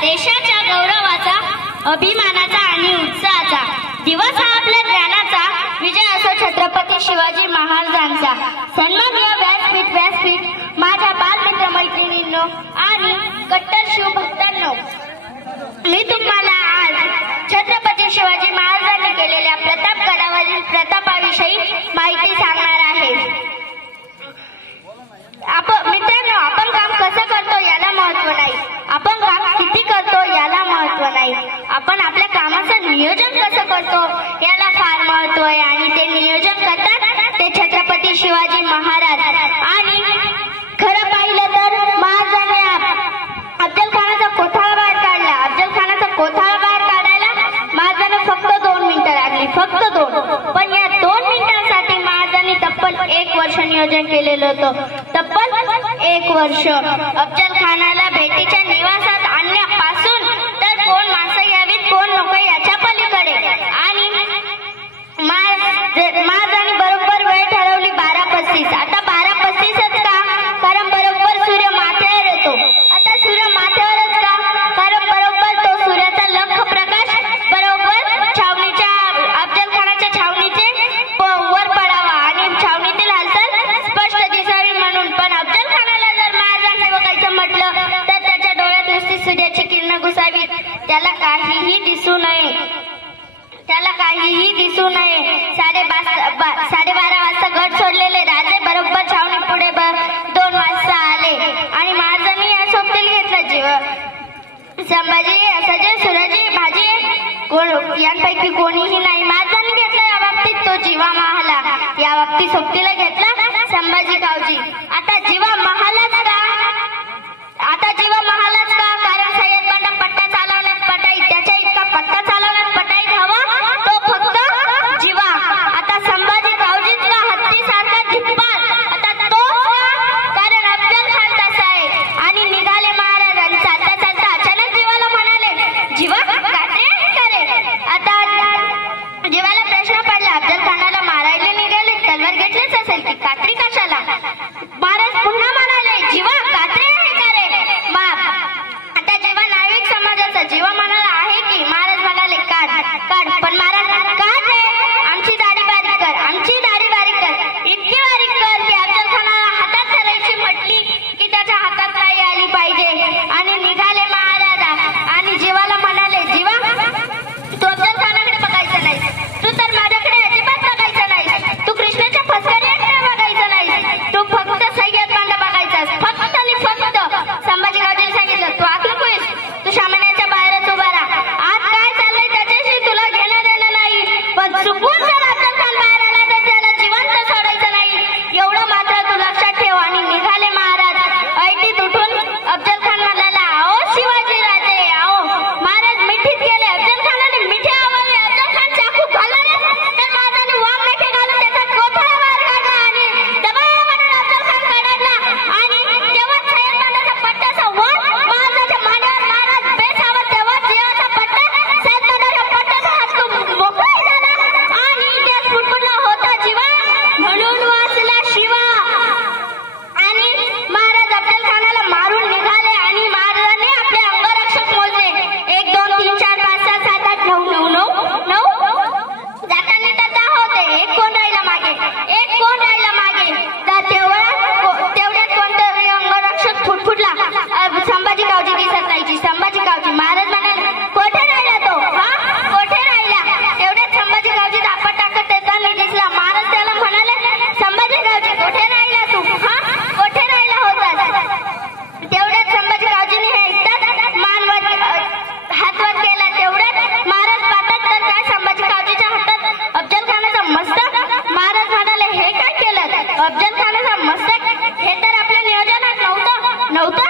देशाच्या गौरवाचा, अभिमानाचा आणि उत्साहाचा दिवस हा आपल्या ज्ञानाचा विजय असो छत्रपती शिवाजी महाराजांचा। सन्माननीय व्यासपीठ माझ्या बालमित्र मैत्रिणींनो आणि कट्टर शिवभक्तांनो, मी तुम्हाला आज छत्रपती शिवाजी महाराजांनी केलेल्या प्रतापगडावरील प्रतापाविषयी माहिती सांगणार आहे। मित्रांनो, आपण काम कसं करतो याला महत्त्व नाही, आपण काम किती करतो याला महत्त्व नाही, आपण आपल्या कामाचं नियोजन कसं करतो याला फार महत्त्व आहे। आणि ते नियोजन करतात ते छत्रपती शिवाजी महाराज। आणि खरं पाहिलं तर महाराजांनी अफजल खानाचा कोथळा बाहेर काढला। अफजल खानाचा कोथळा बाहेर काढायला महाराजांना फक्त 2 मिनिटं लागली, फक्त 2। पण या 2 मिनिटांसाठी महाराजांनी तब्बल 1 वर्ष नियोजन केलेलं होतं, तब्बल 1 वर्ष। अफजल खानाला भेटीच्या निवासात आणण्यापासून तर कोण माणसं यावीत कोण नको याच्या पलीकडे। आणि महाराजांनी बरोबर वेळ ठरवली 12:35। आता 12:35च का? कारण बरोबर सूर्य माथ्यावर येतो। आता सूर्य माथ्यावरच का? कारण बरोबर तो सूर्याचा लख प्रकाश बरोबर छावणीच्या अफजल खानाच्या छावणीचे वर पडावा आणि छावणीतील हालचाल स्पष्ट दिसावी म्हणून। पण अफजल खानाला जर महाराजांनी बघायचं म्हटलं तर त्याच्या डोळ्यात नुसती सूर्याची किरण घुसावी, त्याला काहीही दिसू नये, त्याला काहीही दिसू नये। 12:30 वाजता गड सोडलेले राजे बरोबर छावणी पुढे 2 वाजता आले आणि महाराजांनी या सोबतीला घेतलं जीव संभाजी, सजय, सुराजी, भाजी यांपैकी कोणीही नाही। महाराजांनी घेतला या बाबतीत तो जीवा महाला, या बाबतीत सोबतीला घेतला संभाजी गावजी। आता जीवा महालाच का? आता जीवा महालाच का? कारण सय्यद बंड पट्टा चालवण्यात पटाई, त्याच्या इतका पट्टा चालवण्यात पटाईत हवा तो फक्त जीवा। आता संभाजी गावजीच का? हत्ती सारखा धिप्पाड, आता तोच का? कारण अफजल खान तसा आहे। आणि निघाले महाराज आणि चालता चालता अचानक जीवाला म्हणाले, जीवा काटे करे। आता जीवाला प्रश्न पडला, अफजल खानाला मारायला निघाले, तलवार घेतलीच असेल की कात्री कशाला? महाराज पुन्हा म्हणाले, जीवा कात्रे आहे का रे बाप? आता जीवा नाविक समाजाचा, जीवा म्हणाला आहे की? महाराज म्हणाले काढ काढ। पण महाराज काढ रे, आमची दाढी बारीक कर, आमची दाढी बारीक कर, इतकी बारीक कर की अफजल खानाला हातात धरायची म्हटली की त्याच्या हातात नाही आली पाहिजे। आणि निघाले महाराज आणि जीवाला म्हणाले, जीवा तू अफजल खानाकडे बघायचं नाही, तू तर माझ्याकडे अजिबात बघायचं नाही, तू कृष्णाच्या फसकऱ्याकडे बघायचं नाही, तू फक्त सय्यद बंड बघायचास, फक्त आणि फक्त। संभाजी गावजीने सांगितलं, तू आखलं कोयस, तू सामान्याच्या बाहेरच उभा राहा, आज काय चाललंय त्याच्याशी तुला घेणं देणं नाही, पण चुकून जर अफजल खान बाहेर आला तर त्याला जिवंत सोडायचं नाही, एवढं मात्र तू लक्षात ठेव। आणि निघाले महाराज। ऐटीत उठून अफजल खान म्हणाला, आओ शिवाजी राजे आओ। महाराज मिठीत गेले, अफजल खानाने मिठी आवडली, अफजल खान चाकू घालले तर महाराजांनी वाम मिठी घालून त्याचा कोथळा बाहेर काढला आणि दबावाने अफजल खान काढला। आणि तेव्हा सय्यद बंडाचा पट्ट्याचा वर महाराजाच्या मानेवर महाराज बेसावत, तेव्हा जीवाचा पट्टा सय्यद बंडाच्या पट्ट्याचा हात मोकळा झाला आणि इतिहास फुटफुटला होता जीवा म्हणून वाचला शिवा। आणि महाराज अफजल खानाला मारून निघाले आणि महाराजांनी आपले अंगरक्षक मोजले, 1 2 3 4 5 6 7 8 9 9 जाताना तर 10 होते, एक कोण राहिला मागे, एक कोण राहिला मागे। तर तेवढ्यात कोणतरी अंगरक्षक फुटफुटला, संभाजी गावजी दिसत नाही, संभाजी गावजी। महाराज म्हणाले, कोठे राहिला तो? हा कोठे राहिला? तेवढ्यात संभाजी गावजी दापा टाकत येताना दिसला। महाराज त्याला म्हणाले, संभाजी गावजी कुठे राहिला तू? हा कोठे राहिला होतास? तेवढ्यात संभाजी गावजीने हे ऐकताच मानवर हात वर केला। तेवढ्यात महाराज पाहतात तर काय संभाजी गावजीच्या हातात अफजल खानाचा मस्तक। महाराज म्हणाले, हे काय केलं? अफजल खानाचा मस्तक हे तर आपल्या नियोजनात नव्हतं